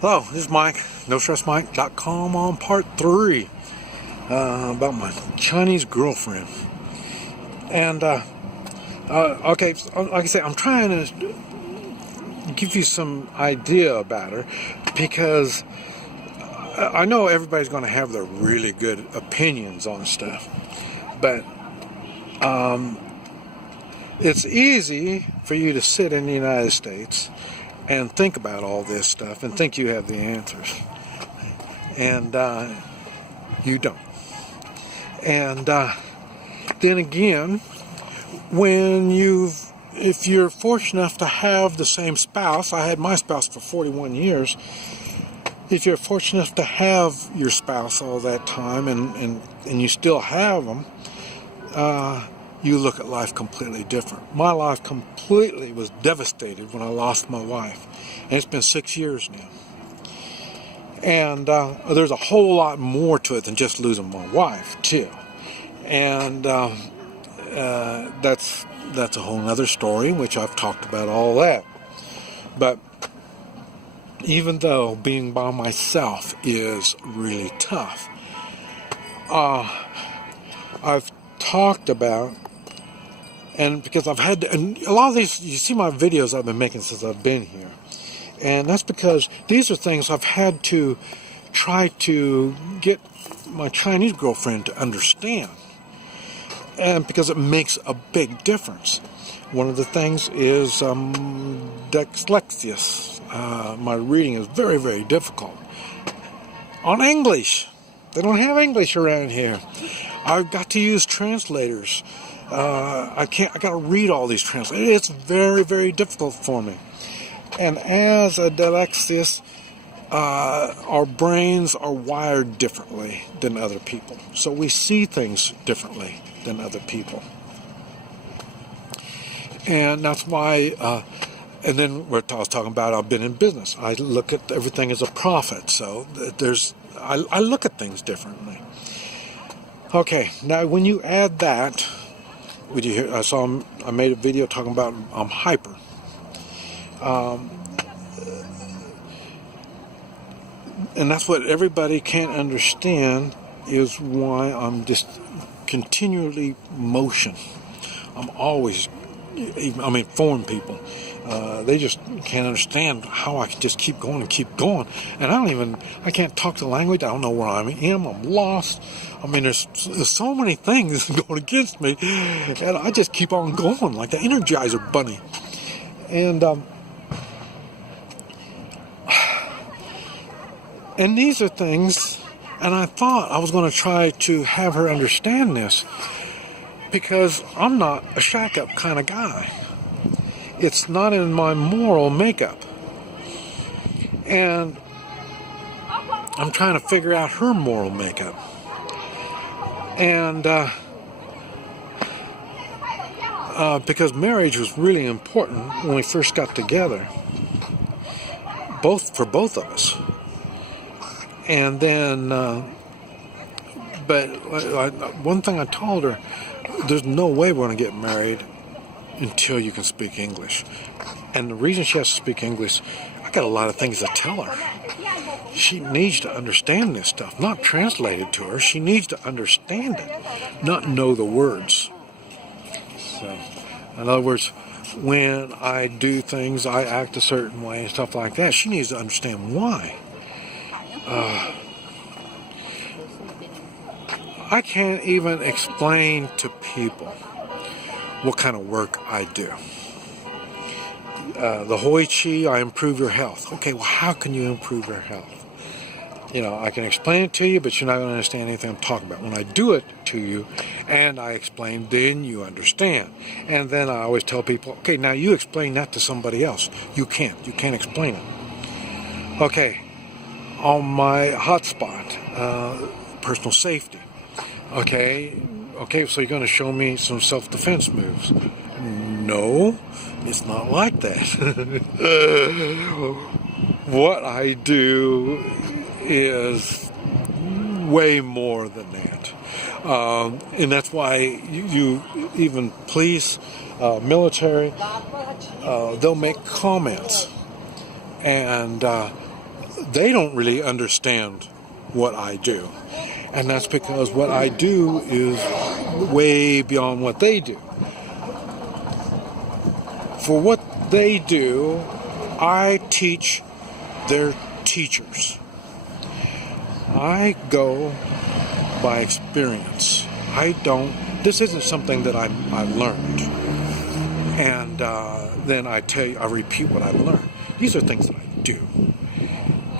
Hello, this is Mike, NoStressMike.com on part 3 about my Chinese girlfriend. And, okay, like I say, I'm trying to give you some idea about her because I know everybody's going to have their really good opinions on stuff, but it's easy for you to sit in the United States and think about all this stuff and think you have the answers, and you don't. And then again, if you're fortunate enough to have the same spouse, I had my spouse for 41 years. If you're fortunate enough to have your spouse all that time and you still have them, you look at life completely different. My life completely was devastated when I lost my wife. And it's been 6 years now. And there's a whole lot more to it than just losing my wife, too. And that's a whole other story, which I've talked about all that. But even though being by myself is really tough, I've talked about, and because I've had to, and a lot of these, you see my videos I've been making since I've been here, and that's because these are things I've had to try to get my Chinese girlfriend to understand, and because it makes a big difference. One of the things is dyslexia. My reading is very, very difficult. On English, they don't have English around here. I've got to use translators. I got to read all these translators. It's very, very difficult for me. And as a dyslexist, our brains are wired differently than other people. So we see things differently than other people. And that's why, and then what I was talking about, I've been in business. I look at everything as a profit. So I look at things differently. Okay, now when you add that, would you hear? I made a video talking about I'm hyper. And that's what everybody can't understand, is why I'm just continually motion. I'm always, foreign people, they just can't understand how I can just keep going and keep going. And I can't talk the language. I don't know where I am. I'm lost. There's so many things going against me, and I just keep on going like the Energizer Bunny. And these are things, and I thought I was going to try to have her understand this, because I'm not a shack-up kind of guy. It's not in my moral makeup. And I'm trying to figure out her moral makeup. And because marriage was really important when we first got together, for both of us. And then, but one thing I told her, there's no way we're going to get married until you can speak English. And the reason she has to speak English, I got a lot of things to tell her. She needs to understand this stuff, not translate it to her. She needs to understand it, not know the words. So, in other words, when I do things, I act a certain way and stuff like that. She needs to understand why. I can't even explain to people what kind of work I do. The Hoi Chi, I improve your health. Okay, well, how can you improve your health? I can explain it to you, but you're not going to understand anything I'm talking about. When I do it to you and I explain, then you understand. And then I always tell people, okay, now you explain that to somebody else. You can't explain it. Okay, on my hotspot, personal safety. Okay, so you're going to show me some self-defense moves. No, it's not like that. What I do is way more than that. And that's why you even police, military, they'll make comments. And they don't really understand what I do. And that's because what I do is way beyond what they do. For what they do, I teach their teachers. I go by experience. This isn't something that I've learned. And then I repeat what I've learned. These are things that I do.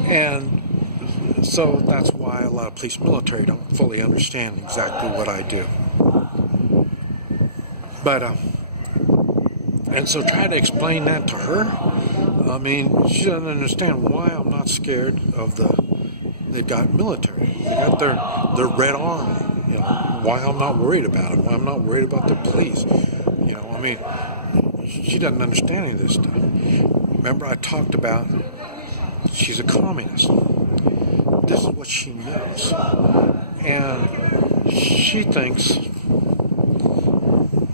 And so that's why a lot of police military don't fully understand exactly what I do. But, and so try to explain that to her. I mean, she doesn't understand why I'm not scared of they've got military. They got their Red Army. Why I'm not worried about it. Why I'm not worried about their police. I mean, she doesn't understand any of this stuff. Remember I talked about she's a communist. This is what she knows. And she thinks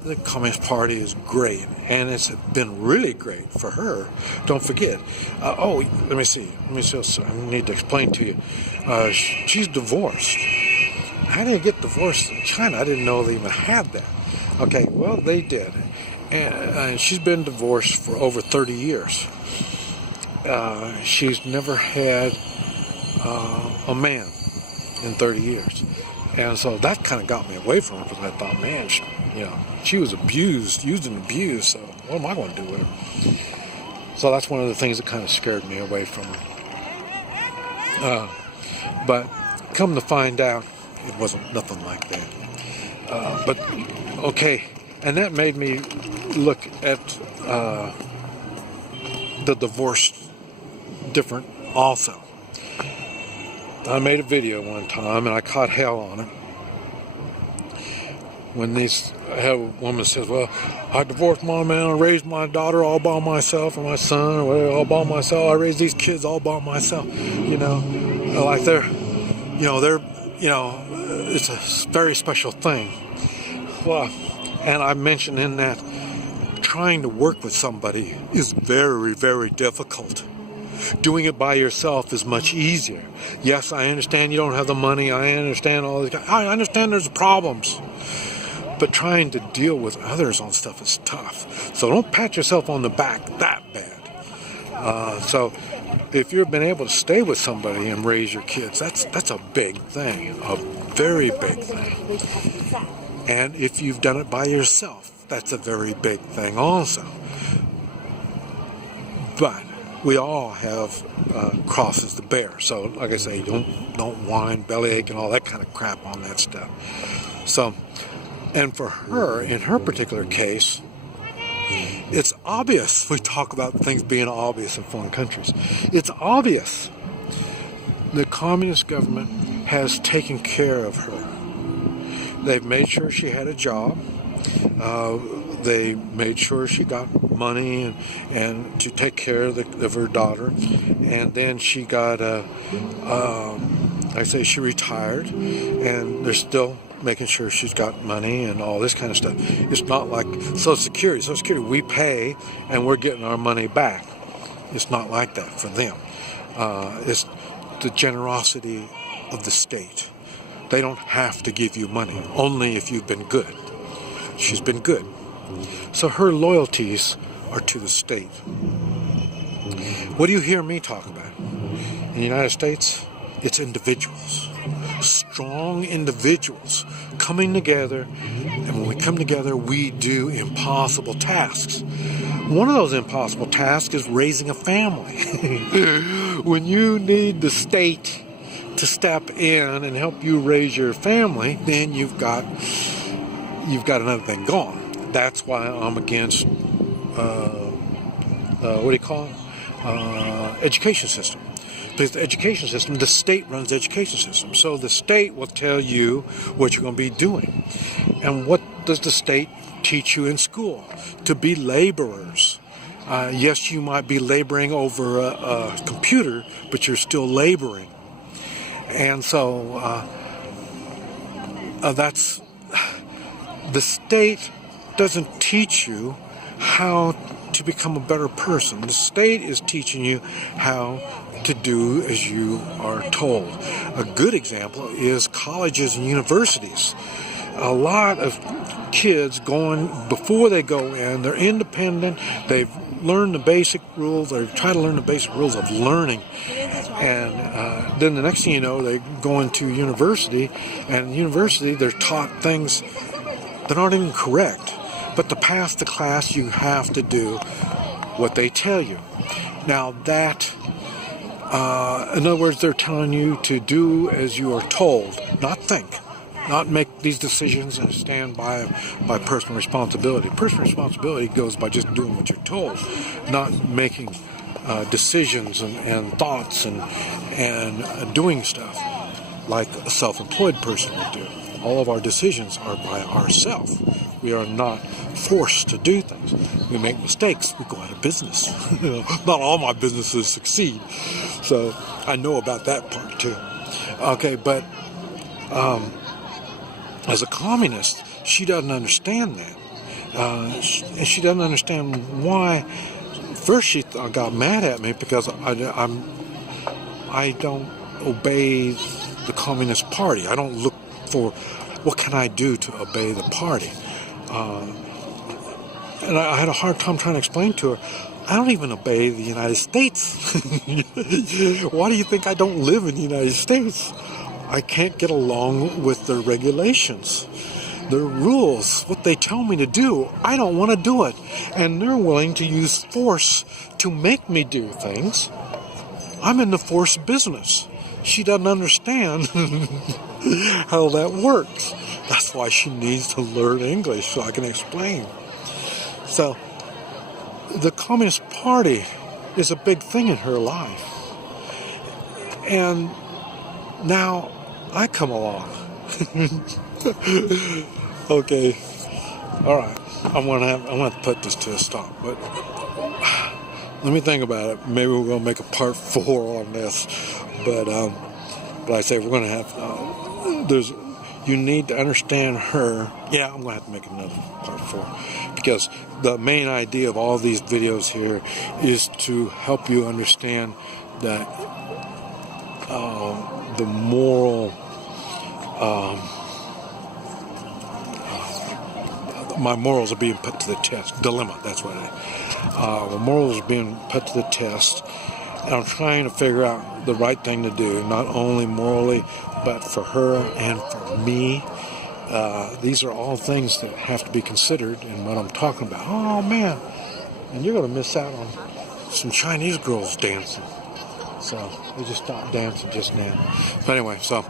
the Communist Party is great. And it's been really great for her. Don't forget. Let me see. I need to explain to you. She's divorced. How did they get divorced in China? I didn't know they even had that. Okay, well, they did. And she's been divorced for over 30 years. She's never had a man in 30 years. And so that kind of got me away from her because I thought, man, she was used and abused, so what am I going to do with her? So that's one of the things that kind of scared me away from her. But come to find out, it wasn't nothing like that. But, okay, and that made me look at the divorce different also. I made a video one time, and I caught hell on it. When a woman says, well, I divorced my man, I raised my daughter all by myself, and my son, or whatever, all by myself, I raised these kids all by myself, like it's a very special thing. Well, and I mentioned in that trying to work with somebody is very, very difficult. Doing it by yourself is much easier. Yes, I understand you don't have the money. I understand all this. I understand there's problems. But trying to deal with others on stuff is tough. So don't pat yourself on the back that bad. So if you've been able to stay with somebody and raise your kids, that's a big thing, a very big thing. And if you've done it by yourself, that's a very big thing also. But we all have crosses to bear. So, like I say, don't whine, bellyache, and all that kind of crap on that stuff. So, and for her, in her particular case, it's obvious. We talk about things being obvious in foreign countries. It's obvious. The communist government has taken care of her. They've made sure she had a job. They made sure she got money and to take care of her daughter. And then she got she retired, and they're still making sure she's got money and all this kind of stuff. It's not like Social Security. Social Security, we pay and we're getting our money back. It's not like that for them. It's the generosity of the state. They don't have to give you money, only if you've been good. She's been good. So her loyalties are to the state. What do you hear me talk about? In the United States, it's individuals. Strong individuals coming together, and when we come together, we do impossible tasks. One of those impossible tasks is raising a family. When you need the state to step in and help you raise your family, then you've got another thing going. That's why I'm against education system. Because the education system, the state runs the education system. So the state will tell you what you're going to be doing. And what does the state teach you in school? To be laborers. Yes, you might be laboring over a computer, but you're still laboring. And so that's... The state doesn't teach you how to become a better person. The state is teaching you how to do as you are told. A good example is colleges and universities. A lot of kids before they go in, they're independent, they've learned the basic rules, they try to learn the basic rules of learning, and then the next thing you know, they go into university, and university they're taught things that aren't even correct. But to pass the class, you have to do what they tell you. Now that, in other words, they're telling you to do as you are told, not think, not make these decisions and stand by personal responsibility. Personal responsibility goes by just doing what you're told, not making decisions and thoughts and doing stuff like a self-employed person would do. All of our decisions are by ourselves. We are not forced to do things. We make mistakes, we go out of business. Not all my businesses succeed. So I know about that part too. Okay, but as a communist, she doesn't understand that. And she doesn't understand why. First, she got mad at me because I don't obey the Communist Party. I don't look for what can I do to obey the party. And I had a hard time trying to explain to her, I don't even obey the United States. Why do you think I don't live in the United States? I can't get along with their regulations, their rules, what they tell me to do. I don't want to do it. And they're willing to use force to make me do things. I'm in the force business. She doesn't understand how that works. That's why she needs to learn English so I can explain. So, the Communist Party is a big thing in her life. And now I come along. Okay. All right. I'm gonna put this to a stop, but let me think about it. Maybe we're gonna make a part 4 on this. But I say we're gonna have you need to understand her. Yeah, I'm gonna have to make another part 4 because the main idea of all these videos here is to help you understand that the moral, my morals are being put to the test. Dilemma, that's what it is. The morals are being put to the test, and I'm trying to figure out the right thing to do, not only morally, but for her and for me. These are all things that have to be considered in what I'm talking about. Oh man, and you're going to miss out on some Chinese girls dancing. So they just stopped dancing just now. But anyway, so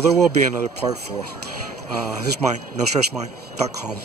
there will be another part 4. This is Mike, NoStressMike.com.